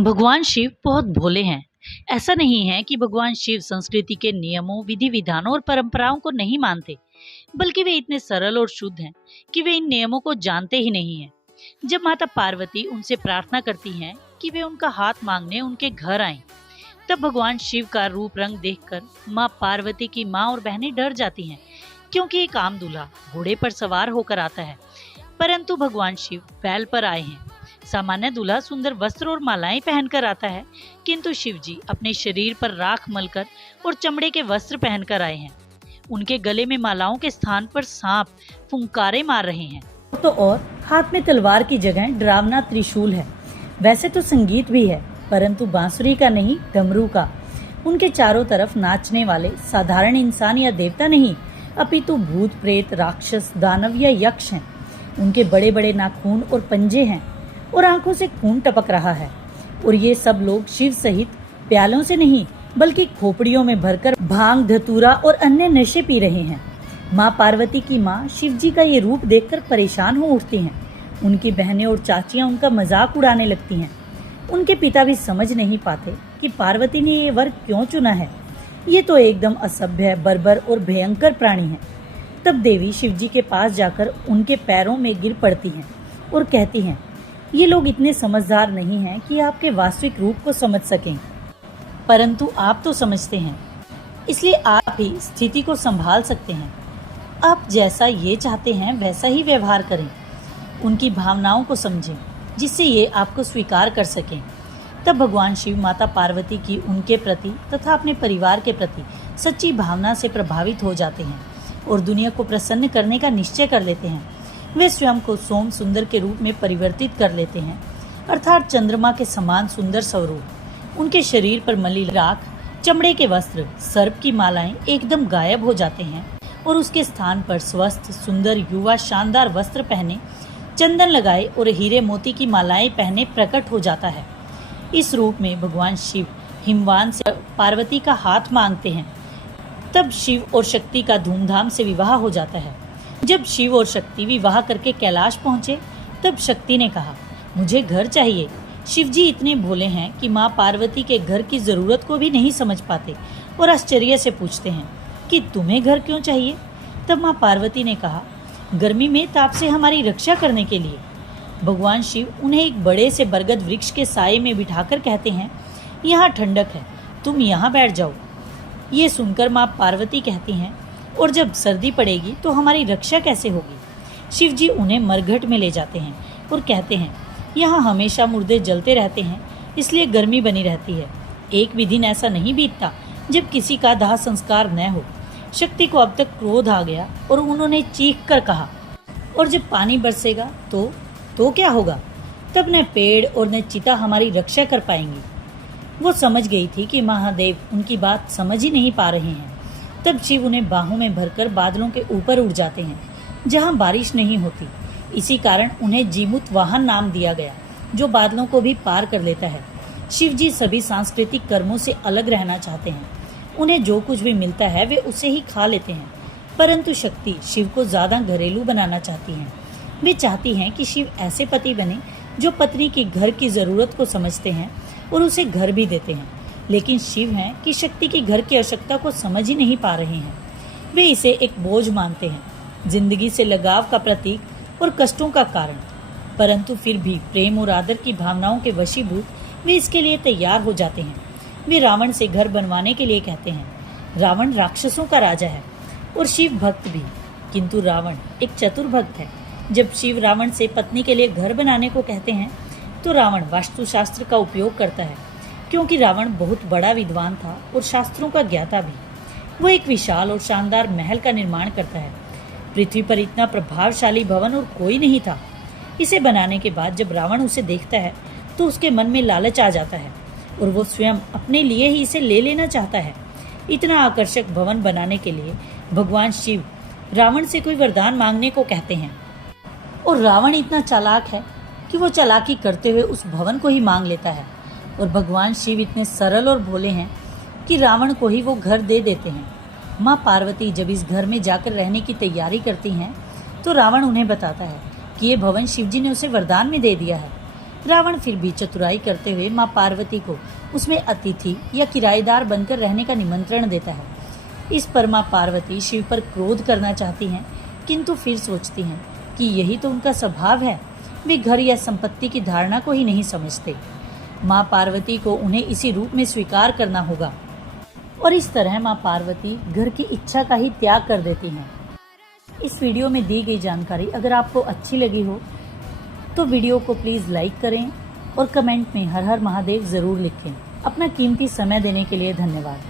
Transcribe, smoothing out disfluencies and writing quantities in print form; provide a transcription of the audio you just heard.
भगवान शिव बहुत भोले हैं। ऐसा नहीं है कि भगवान शिव संस्कृति के नियमों, विधि विधानों और परंपराओं को नहीं मानते, बल्कि वे इतने सरल और शुद्ध हैं कि वे इन नियमों को जानते ही नहीं हैं। जब माता पार्वती उनसे प्रार्थना करती हैं कि वे उनका हाथ मांगने उनके घर आएं, तब भगवान शिव का रूप रंग देखकर माँ पार्वती की माँ और बहनें डर जाती हैं, क्योंकि एक आम दूल्हा घोड़े पर सवार होकर आता है, परंतु भगवान शिव बैल पर आए हैं। सामान्य दूल्हा सुंदर वस्त्र और मालाएं पहनकर आता है, किंतु शिव जी अपने शरीर पर राख मलकर और चमड़े के वस्त्र पहनकर आए हैं। उनके गले में मालाओं के स्थान पर सांप फुंकारे मार रहे हैं। तो और हाथ में तलवार की जगह डरावना त्रिशूल है। वैसे तो संगीत भी है, परंतु बांसुरी का नहीं, डमरू का। उनके चारों तरफ नाचने वाले साधारण इंसान या देवता नहीं, अपितु भूत प्रेत, राक्षस, दानव या यक्ष हैं। उनके बड़े बड़े नाखून और पंजे हैं और आंखों से खून टपक रहा है। और ये सब लोग शिव सहित प्यालों से नहीं, बल्कि खोपड़ियों में भरकर भांग, धतूरा और अन्य नशे पी रहे हैं। माँ पार्वती की माँ शिव जी का ये रूप देखकर परेशान हो उठती हैं। उनकी बहनें और चाचियां उनका मजाक उड़ाने लगती हैं। उनके पिता भी समझ नहीं पाते कि पार्वती ने ये वर क्यों चुना है। ये तो एकदम असभ्य, बर्बर और भयंकर प्राणी है। तब देवी शिव जी के पास जाकर उनके पैरों में गिर पड़ती हैं और कहती हैं, ये लोग इतने समझदार नहीं हैं कि आपके वास्तविक रूप को समझ सकें, परंतु आप तो समझते हैं, इसलिए आप ही स्थिति को संभाल सकते हैं। आप जैसा ये चाहते हैं वैसा ही व्यवहार करें, उनकी भावनाओं को समझें, जिससे ये आपको स्वीकार कर सकें। तब भगवान शिव माता पार्वती की उनके प्रति तथा अपने परिवार के प्रति सच्ची भावना से प्रभावित हो जाते हैं और दुनिया को प्रसन्न करने का निश्चय कर लेते हैं। वे स्वयं को सोम सुंदर के रूप में परिवर्तित कर लेते हैं, अर्थात चंद्रमा के समान सुंदर स्वरूप। उनके शरीर पर मली राख, चमड़े के वस्त्र, सर्प की मालाएं एकदम गायब हो जाते हैं और उसके स्थान पर स्वस्थ सुंदर युवा शानदार वस्त्र पहने, चंदन लगाए और हीरे मोती की मालाएं पहने प्रकट हो जाता है। इस रूप में भगवान शिव हिमवान से पार्वती का हाथ मांगते हैं। तब शिव और शक्ति का धूमधाम से विवाह हो जाता है। जब शिव और शक्ति विवाह करके कैलाश पहुंचे, तब शक्ति ने कहा, मुझे घर चाहिए। शिव जी इतने भोले हैं कि माँ पार्वती के घर की जरूरत को भी नहीं समझ पाते और आश्चर्य से पूछते हैं कि तुम्हें घर क्यों चाहिए। तब माँ पार्वती ने कहा, गर्मी में ताप से हमारी रक्षा करने के लिए। भगवान शिव उन्हें एक बड़े से बरगद वृक्ष के साये में बिठाकर कहते हैं, यहाँ ठंडक है, तुम यहाँ बैठ जाओ। ये सुनकर माँ पार्वती कहती हैं, और जब सर्दी पड़ेगी तो हमारी रक्षा कैसे होगी। शिव जी उन्हें मरघट में ले जाते हैं और कहते हैं, यहाँ हमेशा मुर्दे जलते रहते हैं, इसलिए गर्मी बनी रहती है। एक भी दिन ऐसा नहीं बीतता जब किसी का दाह संस्कार न हो। शक्ति को अब तक क्रोध आ गया और उन्होंने चीख कर कहा, और जब पानी बरसेगा तो क्या होगा। तब न पेड़ और न चिता हमारी रक्षा कर पाएंगी। वो समझ गई थी कि महादेव उनकी बात समझ ही नहीं पा रहे हैं। तब शिव उन्हें बाहों में भरकर बादलों के ऊपर उड़ जाते हैं, जहां बारिश नहीं होती। इसी कारण उन्हें जीमूत वाहन नाम दिया गया, जो बादलों को भी पार कर लेता है। शिव जी सभी सांस्कृतिक कर्मों से अलग रहना चाहते हैं। उन्हें जो कुछ भी मिलता है वे उसे ही खा लेते हैं, परंतु शक्ति शिव को ज्यादा घरेलू बनाना चाहती हैं। वे चाहती हैं कि शिव ऐसे पति बने जो पत्नी की घर की जरूरत को समझते हैं और उसे घर भी देते हैं। लेकिन शिव हैं कि शक्ति की घर की आवश्यकता को समझ ही नहीं पा रहे हैं। वे इसे एक बोझ मानते हैं, जिंदगी से लगाव का प्रतीक और कष्टों का कारण। परंतु फिर भी प्रेम और आदर की भावनाओं के वशीभूत वे इसके लिए तैयार हो जाते हैं। वे रावण से घर बनवाने के लिए कहते हैं। रावण राक्षसों का राजा है और शिव भक्त भी, किंतु रावण एक चतुर भक्त है। जब शिव रावण से पत्नी के लिए घर बनाने को कहते हैं, तो रावण वास्तुशास्त्र का उपयोग करता है, क्योंकि रावण बहुत बड़ा विद्वान था और शास्त्रों का ज्ञाता भी। वो एक विशाल और शानदार महल का निर्माण करता है। पृथ्वी पर इतना प्रभावशाली भवन और कोई नहीं था। इसे बनाने के बाद जब रावण उसे देखता है, तो उसके मन में लालच आ जाता है और वो स्वयं अपने लिए ही इसे ले लेना चाहता है। इतना आकर्षक भवन बनाने के लिए भगवान शिव रावण से कोई वरदान मांगने को कहते हैं, और रावण इतना चालाक है कि वो चालाकी करते हुए उस भवन को ही मांग लेता है। और भगवान शिव इतने सरल और भोले हैं कि रावण को ही वो घर दे देते हैं। माँ पार्वती जब इस घर में जाकर रहने की तैयारी करती हैं, तो रावण उन्हें बताता है कि ये भवन शिवजी ने उसे वरदान में दे दिया है। रावण फिर भी चतुराई करते हुए माँ पार्वती को उसमें अतिथि या किराएदार बनकर रहने का निमंत्रण देता है। इस पर माँ पार्वती शिव पर क्रोध करना चाहती हैं, किंतु फिर सोचती हैं कि यही तो उनका स्वभाव है। वे घर या संपत्ति की धारणा को ही नहीं समझते। माँ पार्वती को उन्हें इसी रूप में स्वीकार करना होगा और इस तरह माँ पार्वती घर की इच्छा का ही त्याग कर देती हैं। इस वीडियो में दी गई जानकारी अगर आपको अच्छी लगी हो तो वीडियो को प्लीज़ लाइक करें और कमेंट में हर हर महादेव ज़रूर लिखें। अपना कीमती समय देने के लिए धन्यवाद।